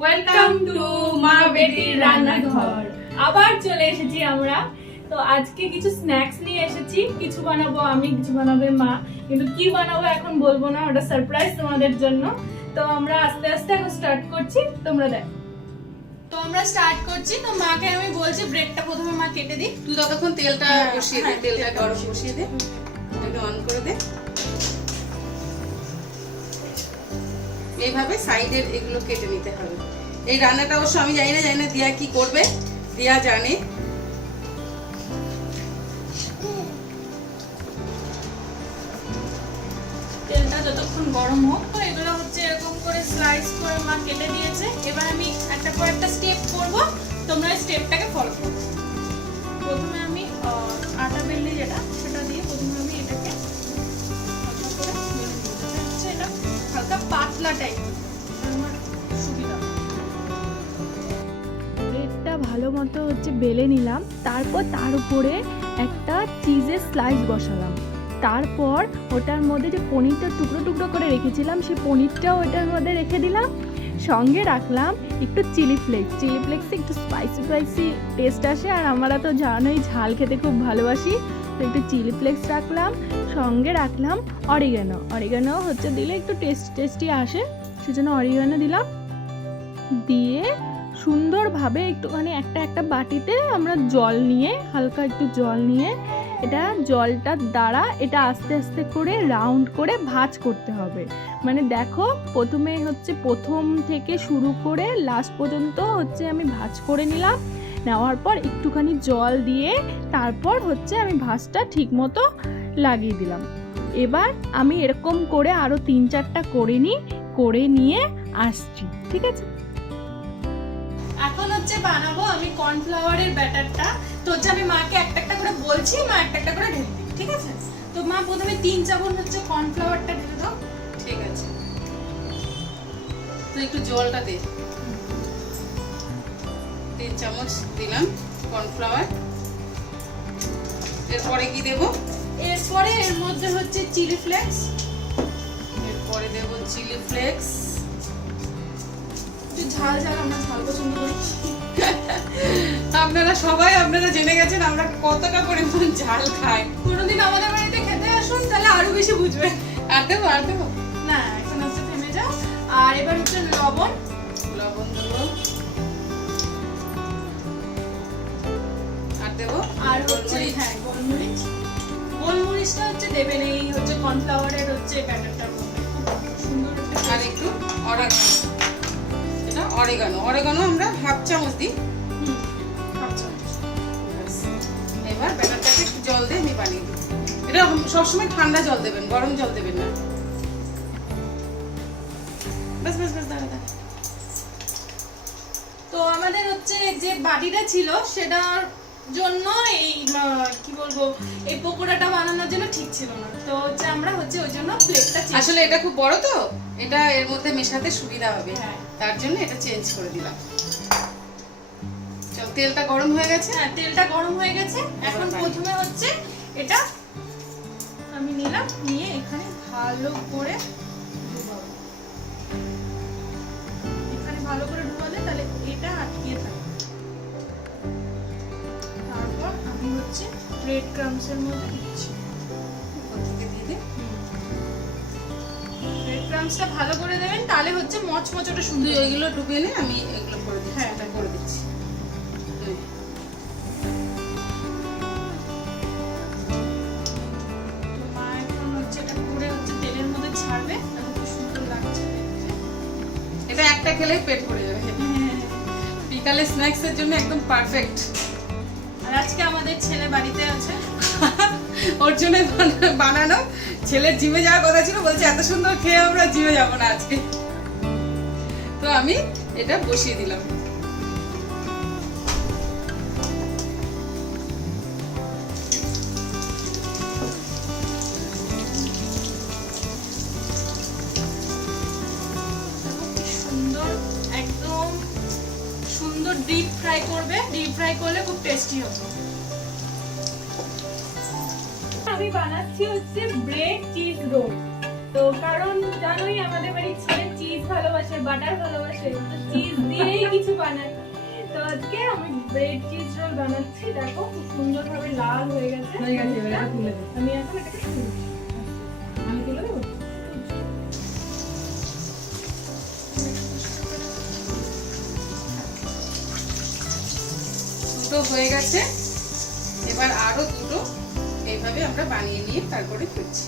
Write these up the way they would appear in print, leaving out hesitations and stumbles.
Welcome to মা বেটির রান্নাঘর। আবার চলে এসেছি আমরা। তো আজকে কিছু স্ন্যাক্স নিয়ে এসেছি, কিছু বানাবো আমি, কিছু বানাবে মা। কিন্তু কি বানাবো এখন বলবো না, ওটা সারপ্রাইজ তোমাদের জন্য। তো আমরা আস্তে আস্তে এখন স্টার্ট করছি, তোমরা দেখো। তো আমরা স্টার্ট করছি। তো মাকে আমি বলছি ব্রেডটা প্রথমে মা কেটে দিই। তুই ততক্ষণ তেলটা বসিয়ে দে, তেলটা গরম বসিয়ে দে, এটা অন করে দে। এইভাবে সাইডের এগুলো কেটে নিতে হবে। এই রান্নাটা অবশ্য আমি জানি না দিয়া কি করবে, দিয়া জানে। তেলটা যতক্ষণ গরম হোক, তো এগুলো হচ্ছে এরকম করে স্লাইস করে মা কেটে দিয়েছে। এবার আমি একটা পর একটা স্টেপ করব, তোমরা স্টেপটাকে ফলো করো। প্রথমে আমি আটা বেললি যেটা, সেটা দিয়ে প্রথমে আমি এটাকে হালকা করে বেলে নিব। হচ্ছে এটা হালকা পাতলা টাইপ, আমার সুবিধা। ব্রেডটা ভালো মতো হচ্ছে বেলে নিলাম, তারপর তার উপরে একটা চিজের স্লাইস বসালাম। তারপর ওটার মধ্যে যে পনিরটা টুকরো টুকরো করে রেখেছিলাম, সেই পনিরটাও ওটার মধ্যে রেখে দিলাম। সঙ্গে রাখলাম একটু চিলি ফ্লেক্সে একটু স্পাইসি টেস্ট আসে, আর আমরা তো জানোই ঝাল খেতে খুব ভালোবাসি। তো একটু চিলি ফ্লেক্স রাখলাম, সঙ্গে রাখলাম অরিগানো হচ্ছে দিলে একটু টেস্টি আসে, সেজন্য অরিগানো দিলাম। দিয়ে সুন্দরভাবে একটুখানি একটা বাটিতে আমরা জল নিয়ে, হালকা একটু জল নিয়ে, এটা জলটার দ্বারা এটা আস্তে আস্তে করে রাউন্ড করে ভাঁজ করতে হবে। মানে দেখো, প্রথমে হচ্ছে প্রথম থেকে শুরু করে লাস্ট পর্যন্ত হচ্ছে আমি ভাঁজ করে নিলাম। নেওয়ার পর একটুখানি জল দিয়ে তারপর হচ্ছে আমি ভাঁজটা ঠিক মতো লাগিয়ে দিলাম। এবার আমি এরকম করে আরও 3-4টা করে নিয়ে আসছি, ঠিক আছে? এখন হচ্ছে বানাবো আমি কর্নফ্লাওয়ারের ব্যাটারটা। তো হচ্ছে আমি মাকে একটা করে বলছি, মা একটা করে ঢেলে দিই, ঠিক আছে? তো মা প্রথমে 3 চামচ হচ্ছে কর্নফ্লাওয়ারটা ঢেলে দাও। ঠিক আছে, তুই একটু জলটা দে। 3 চামচ দিলাম কর্নফ্লাওয়ার। এরপরে কি দেব? এরপরে এর মধ্যে হচ্ছে চিলি ফ্লেক্স। এরপরে দেব চিলি ফ্লেক্স। ঝাল আমরা ঝাল পছন্দ করি। আপনারা জেনে গেছেন আমরা কতটা পরিমাণ ঝাল খাই। কোনোদিন আমাদের বাড়িতে খেতে আসুন, তাহলে আরো বেশি বুঝবে। আর দেবো না, এখন হচ্ছে থেমে যাও। আর এবার হচ্ছে লবণ দেবো। আর দেবো আর হচ্ছে গোলমরিচটা হচ্ছে দেবেন, এই হচ্ছে কর্নফ্লাওয়ারের হচ্ছে ব্যাটারটার মধ্যে খুব সুন্দর। আর একটু অরিগানো আমরা হাফ চামচ দিই। এবার ব্যাটারটাকে একটু জল দিয়ে আমি বানিয়ে দিই। এটা সবসময় ঠান্ডা জল দেবেন, গরম জল দেবেন না। বাস দাঁড়া। তো আমাদের হচ্ছে যে বাটিটা ছিল সেটার জন্য এই কি বলবো, এই পকোড়াটা বানানোর জন্য ঠিক ছিল না। তো হচ্ছে আমরা হচ্ছে ওই জন্য প্লেটটা আসলে এটা খুব বড়, তো এটা এর মধ্যে মেশাতে সুবিধা হবে, হ্যাঁ, তার জন্য এটা চেঞ্জ করে দিলাম। চল, তেলটা গরম হয়ে গেছে। হ্যাঁ, তেলটা গরম হয়ে গেছে। এখন প্রথমে হচ্ছে এটা আমি নিলাম, নিয়ে এখানে ভালো করে ডুবাবো। এখানে ভালো করে ডুবালে তাহলে এটা আটকিয়ে থাকবে। তারপর আমি হচ্ছে ব্রেড ক্রাম্বসের মধ্যে দিচ্ছি। ব্রেড ক্রাম্বসটা ভালো করে দেবেন, তাহলে হচ্ছে মচমচটা সুন্দর। ওইগুলো ডুবিয়ে নে, আমি এগুলো করে দিচ্ছি। হ্যাঁ, এটা করে দিচ্ছি। মা এখন হচ্ছে এটা করে হচ্ছে তেলের মধ্যে ছাড়বে, খুব সুন্দর লাগছে দেখতে। এটা একটা খেলেই পেট ভরে যাবে। বিকালে স্ন্যাক্স এর জন্য একদম পারফেক্ট। আর আজকে আমাদের ছেলে বাড়িতে আছে, ওর জন্য বানানো। ছেলের জিমে যাওয়ার কথা ছিল, বলছে এত সুন্দর খেয়ে আমরা জিমে যাবো না আজকে। তো আমি এটা বসিয়ে দিলাম। একদম সুন্দর ডিপ ফ্রাই করবে, ডিপ ফ্রাই করলে খুব টেস্টি হবে। আমি বানাচ্ছি হচ্ছে ব্রেড চিজ রোল। তো কারণ জানোই আমাদের বাড়ির ছেলে চিজ ভালোবাসে, বাটার ভালোবাসে, তো চিজ কিছু বানাই। তো আজকে আমি ব্রেড চিজ রোল বানাচ্ছি, দেখো খুব সুন্দরভাবে লাল হয়ে গেছে। এবার এটা তুলে দে। আমি এখন এটাকে তুলছি। আমি তুলে দেবো। দুটো হয়ে গেছে, এবার আরো দুটো এইভাবে আমরা বানিয়ে নিয়ে তারপরে ফিরছি।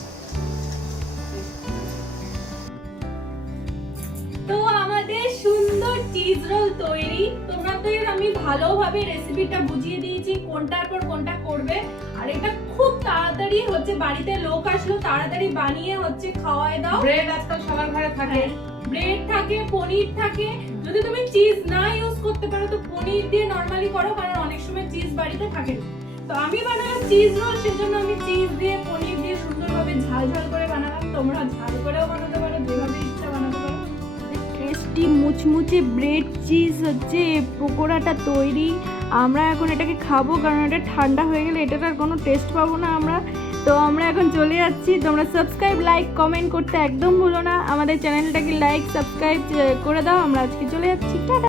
তো আমাদের সুন্দর চিজ রোল তৈরি। তোমাদের আমি ভালোভাবে রেসিপিটা বুঝিয়ে দিয়েছি কোনটার পর কোনটা করবে, আর এটা খুব তাড়াতাড়ি হচ্ছে, বাড়িতে লোক আসলো তাড়াতাড়ি বানিয়ে হচ্ছে খাওয়ায় দাও। ব্রেড আজকাল সবার ঘরে থাকে, ব্রেড থাকে, পনির থাকে, যদি তুমি চিজ না ইউজ করতে পারো তো পনির দিয়ে নরমালি করো, কারণ অনেক সময় চিজ বাড়িতে থাকে না। তো আমি বানালাম চিজ রোল, সেজন্য আমি চিজ দিয়ে পনির দিয়ে সুন্দরভাবে ঝাল ঝাল করে বানালাম। তোমরা ঝাল করেও বানাতে পারো, যেভাবে ইচ্ছা বানাতে পারো। টেস্টি মুচমুচে ব্রেড চিজ হচ্ছে পকোড়াটা তৈরি। আমরা এখন এটাকে খাবো, কারণ এটা ঠান্ডা হয়ে গেলে এটার আর কোনো টেস্ট পাবো না আমরা। তো আমরা এখন চলে যাচ্ছি। তোমরা সাবস্ক্রাইব, লাইক, কমেন্ট করতে একদম ভুলো না। আমাদের চ্যানেলটাকে লাইক, সাবস্ক্রাইব করে দাও। আমরা আজকে চলে যাচ্ছি, টাটা।